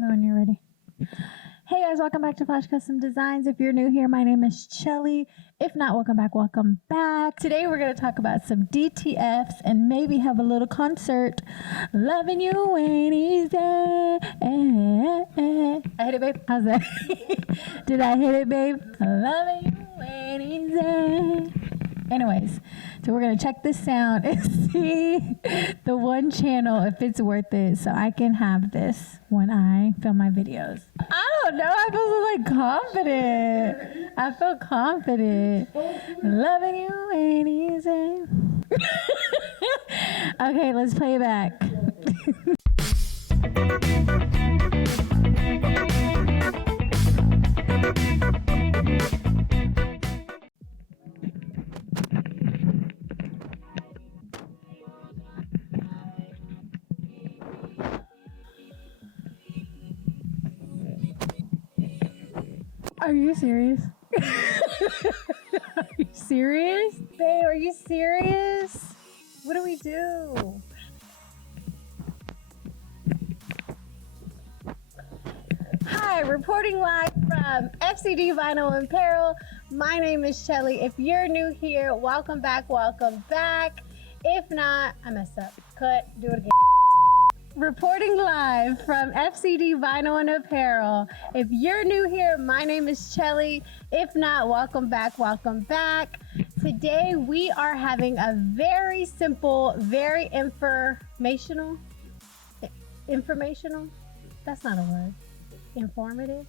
Tell me when you're ready. Hey guys, welcome back to Flash Custom Designs. If you're new here, my name is Shelly. If not, welcome back, welcome back. Today we're going to talk about some DTFs and maybe have a little concert. Loving you ain't easy. I hit it, babe. How's that? Did I hit it, babe? Loving you ain't easy. Anyways, so we're going to check this sound and see the one channel if it's worth it so I can have this when I film my videos. I don't know. I feel like confident. I feel confident. Loving you ain't easy. Okay, let's play it back. Are you serious? Are you serious? Babe, are you serious? What do we do? Hi, reporting live from FCD Vinyl and Apparel. My name is Shelly. If you're new here, welcome back, welcome back. If not, I messed up. Cut, do it again. Reporting live from FCD Vinyl and Apparel. If you're new here, my name is Shelly. If not, welcome back, welcome back. Today we are having a very simple, very informational, that's not a word, informative,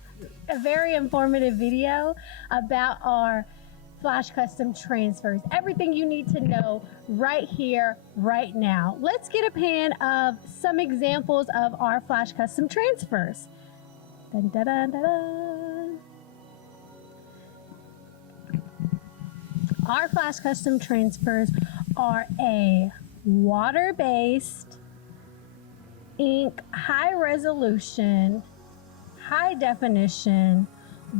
a very informative video about our Flash Custom Transfers. Everything you need to know right here, right now. Let's get a pan of some examples of our Flash Custom Transfers. Dun, dun, dun, dun, dun. Our Flash Custom Transfers are a water-based, ink, high resolution, high definition,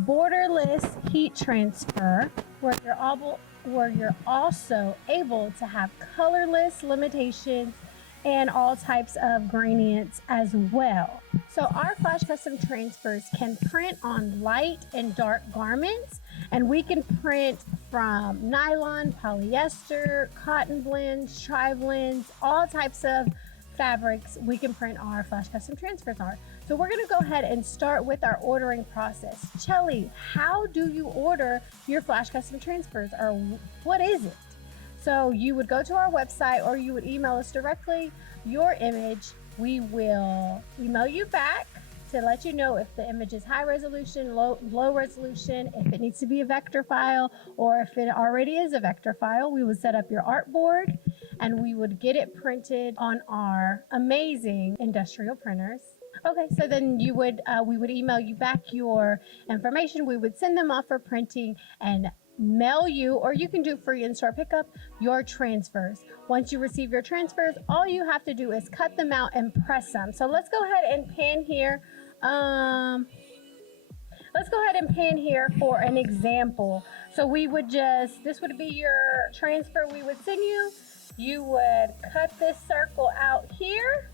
borderless heat transfer, where you're also able to have colorless limitations and all types of gradients as well. So our Flash Custom Transfers can print on light and dark garments, and we can print from nylon, polyester, cotton blends, tri-blends, all types of fabrics we can print our Flash Custom Transfers on. So we're going to go ahead and start with our ordering process. Shelly, how do you order your Flash Custom Transfers, or what is it? So you would go to our website or you would email us directly your image. We will email you back to let you know if the image is high resolution, low resolution, if it needs to be a vector file, or if it already is a vector file. We would set up your artboard and we would get it printed on our amazing industrial printers. Okay, so then you would we would email you back your information. We would send them off for printing and mail you, or you can do free in-store pickup, your transfers. Once you receive your transfers, all you have to do is cut them out and press them. So let's go ahead and pan here. Let's go ahead and pan here for an example. So we would this would be your transfer we would send you. You would cut this circle out here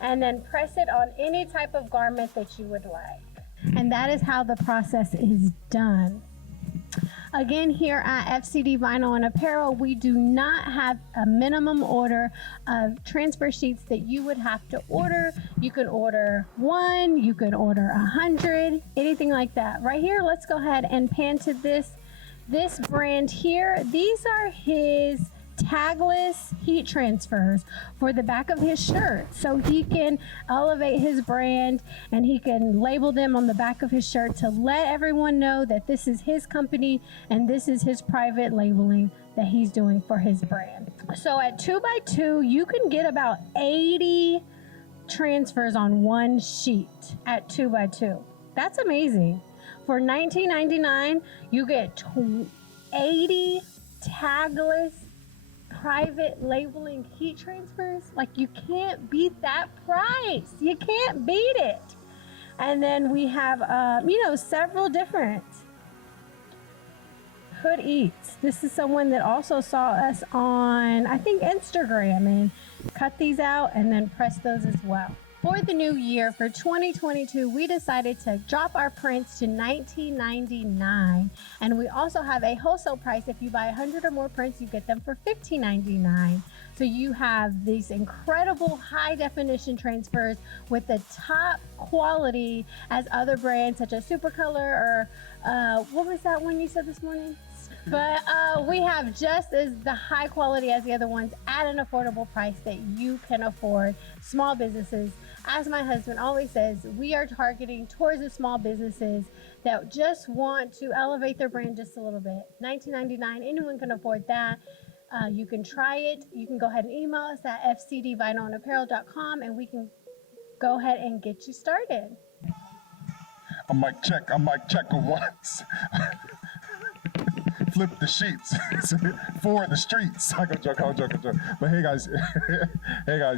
and then press it on any type of garment that you would like. And that is how the process is done. Again, here at FCD Vinyl and Apparel, we do not have a minimum order of transfer sheets that you would have to order. You can order 1, you can order 100, anything like that. Right here, let's go ahead and pan to this brand here. These are his Tagless heat transfers for the back of his shirt, so he can elevate his brand and he can label them on the back of his shirt to let everyone know that this is his company and this is his private labeling that he's doing for his brand. So at 2x2 you can get about 80 transfers on one sheet at 2x2. That's amazing. For $19.99 you get 80 Tagless private labeling heat transfers. Like, you can't beat that price. You can't beat it. And then we have several different Hood Eats. This is someone that also saw us on, I think, Instagram, and cut these out and then press those as well. For the new year, for 2022, we decided to drop our prints to $19.99, and we also have a wholesale price. If you buy 100 or more prints, you get them for $15.99. So you have these incredible high definition transfers with the top quality as other brands such as Supercolor or what was that one you said this morning? But we have just as the high quality as the other ones at an affordable price that you can afford. Small businesses, as my husband always says, we are targeting towards the small businesses that just want to elevate their brand just a little bit. $19.99, anyone can afford that. You can try it. You can go ahead and email us at fcdvinylandapparel.com and we can go ahead and get you started. I might check once. Flip the sheets for the streets. I go joke. But hey guys,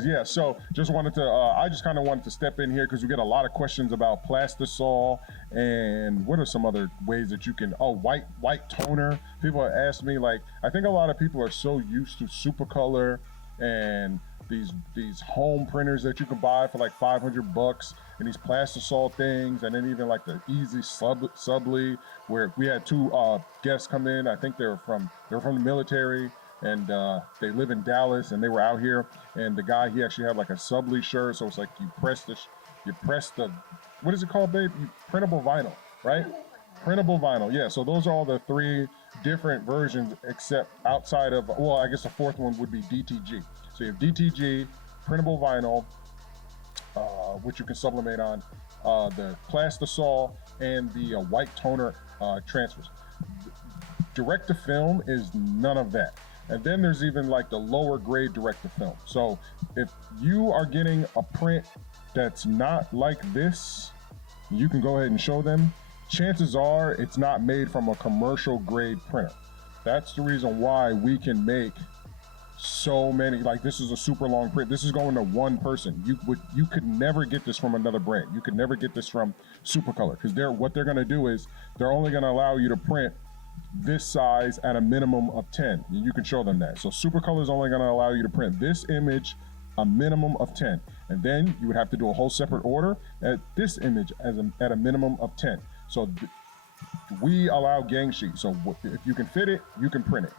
yeah. So just wanted to, I just kind of wanted to step in here because we get a lot of questions about plastisol and what are some other ways that you can, white toner. People have asked me, like, I think a lot of people are so used to Supercolor and these home printers that you can buy for like $500 and these plastisol things, and then even like the easy Subli, where we had two guests come in. I think they were from the military, and they live in Dallas, and they were out here, and the guy, he actually had like a Subli shirt, so it's like you press the what is it called, babe? Printable vinyl, right? Printable vinyl, yeah. So those are all the three different versions, except outside of, well, I guess the fourth one would be DTG. So you have DTG, printable vinyl, which you can sublimate on, the plastisol, and the white toner transfers. Direct to film is none of that. And then there's even like the lower grade direct to film. So if you are getting a print that's not like this, you can go ahead and show them. Chances are it's not made from a commercial grade printer. That's the reason why we can make so many, like this is a super long print. This is going to one person. You could never get this from another brand. You could never get this from Supercolor, because what they're going to do is they're only going to allow you to print this size at a minimum of 10. You can show them that. So Supercolor is only going to allow you to print this image a minimum of 10, and then you would have to do a whole separate order at this image at a minimum of 10. So we allow gang sheets. So if you can fit it, you can print it.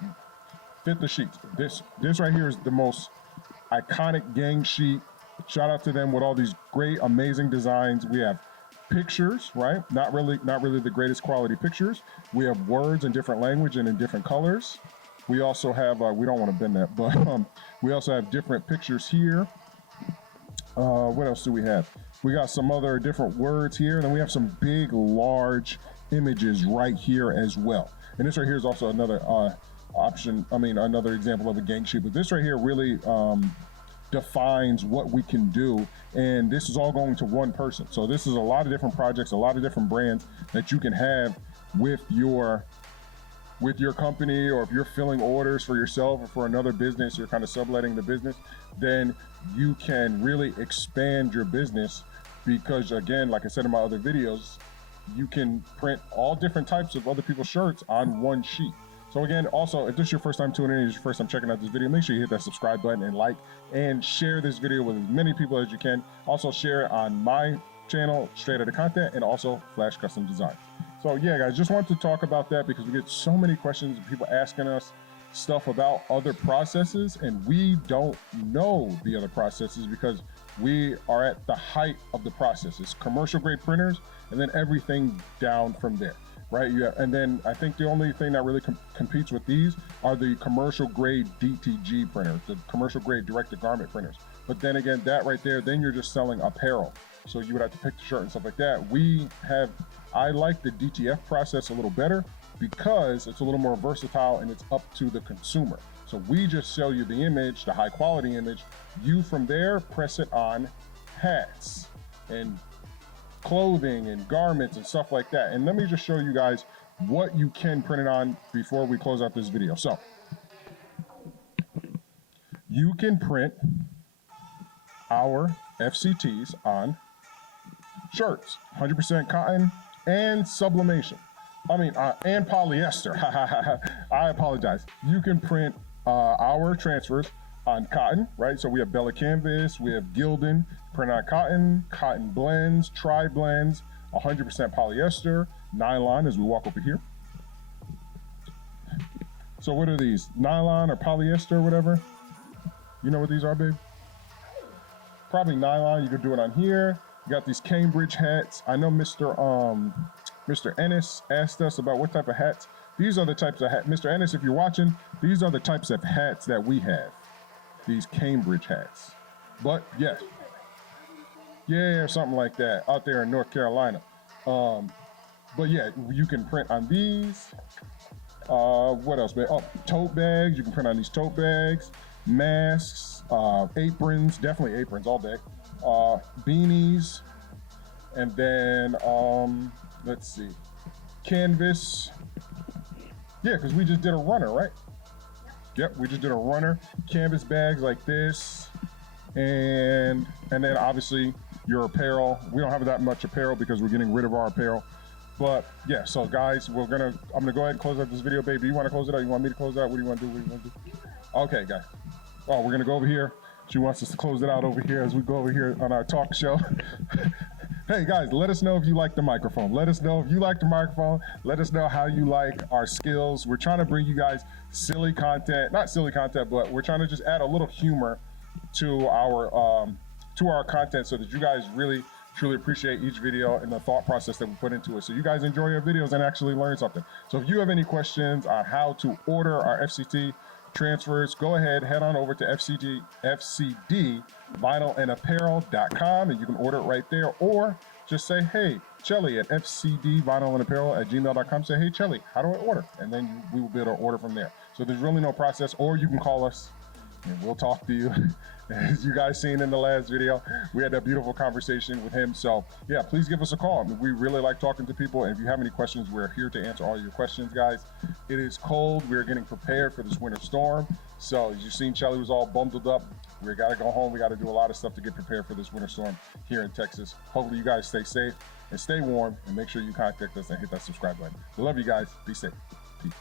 Fit the sheets. This right here is the most iconic gang sheet. Shout out to them with all these great, amazing designs. We have pictures, right? Not really the greatest quality pictures. We have words in different language and in different colors. We also have, we don't want to bend that, but we also have different pictures here. What else do we have? We got some other different words here, and then we have some big, large images right here as well. And this right here is also another another example of a gang sheet, but this right here really defines what we can do, and this is all going to one person. So this is a lot of different projects, a lot of different brands that you can have with your company, or if you're filling orders for yourself or for another business, you're kind of subletting the business, then you can really expand your business, because again, like I said in my other videos, you can print all different types of other people's shirts on one sheet. So again, also, if this is your first time tuning in, it's your first time checking out this video, make sure you hit that subscribe button and like and share this video with as many people as you can. Also share it on my channel, Straight Outta Content, and also Flash Custom Design. So yeah, guys, just wanted to talk about that because we get so many questions of people asking us stuff about other processes, and we don't know the other processes because we are at the height of the processes. Commercial grade printers, and then everything down from there. Right, yeah, and then I think the only thing that really competes with these are the commercial grade DTG printers, the commercial grade direct to garment printers. But then again, that right there, then you're just selling apparel. So you would have to pick the shirt and stuff like that. I like the DTF process a little better because it's a little more versatile and it's up to the consumer. So we just sell you the image, the high quality image. You from there press it on hats and clothing and garments and stuff like that. And let me just show you guys what you can print it on before we close out this video. So you can print our FCTs on shirts, 100% cotton and sublimation. And polyester. I apologize. You can print our transfers on cotton, right? So we have Bella Canvas, we have Gildan, print on cotton, cotton blends, tri blends, 100% polyester, nylon as we walk over here. So what are these? Nylon or polyester or whatever? You know what these are, babe? Probably nylon. You could do it on here. You got these Cambridge hats. I know Mr. Ennis asked us about what type of hats. These are the types of hats. Mr. Ennis, if you're watching, these are the types of hats that we have. These Cambridge hats. But yes. Yeah, or something like that out there in North Carolina. But yeah, you can print on these. What else, man? Oh, tote bags. You can print on these tote bags. Masks, aprons, definitely aprons all day. Beanies, and then let's see, canvas. Yeah, because we just did a runner, right? Yep, we just did a runner. Canvas bags like this, and then obviously your apparel. We don't have that much apparel because we're getting rid of our apparel. But yeah, so guys, I'm gonna go ahead and close out this video, babe. Do you want to close it out? You want me to close it out? What do you want to do? What do you want to do? Okay, guys. Oh, we're gonna go over here. She wants us to close it out over here as we go over here on our talk show. Hey guys, let us know if you like the microphone. Let us know if you like the microphone. Let us know how you like our skills. We're trying to bring you guys silly content, not silly content, but we're trying to just add a little humor to our content so that you guys really truly appreciate each video and the thought process that we put into it. So you guys enjoy our videos and actually learn something. So if you have any questions on how to order our FCT transfers, go ahead, head on over to fcdvinylandapparel.com and you can order it right there, or just say, hey, Chelly at fcdvinylandapparel@gmail.com. Say, hey, Chelly, how do I order? And then we will be able to order from there. So there's really no process, or you can call us and we'll talk to you. As you guys seen in the last video, we had a beautiful conversation with him. So yeah, please give us a call. I mean, we really like talking to people. And if you have any questions, we're here to answer all your questions, guys. It is cold. We're getting prepared for this winter storm. So as you've seen, Chelly was all bundled up. We got to go home. We got to do a lot of stuff to get prepared for this winter storm here in Texas. Hopefully you guys stay safe and stay warm, and make sure you contact us and hit that subscribe button. We love you guys. Be safe. Peace.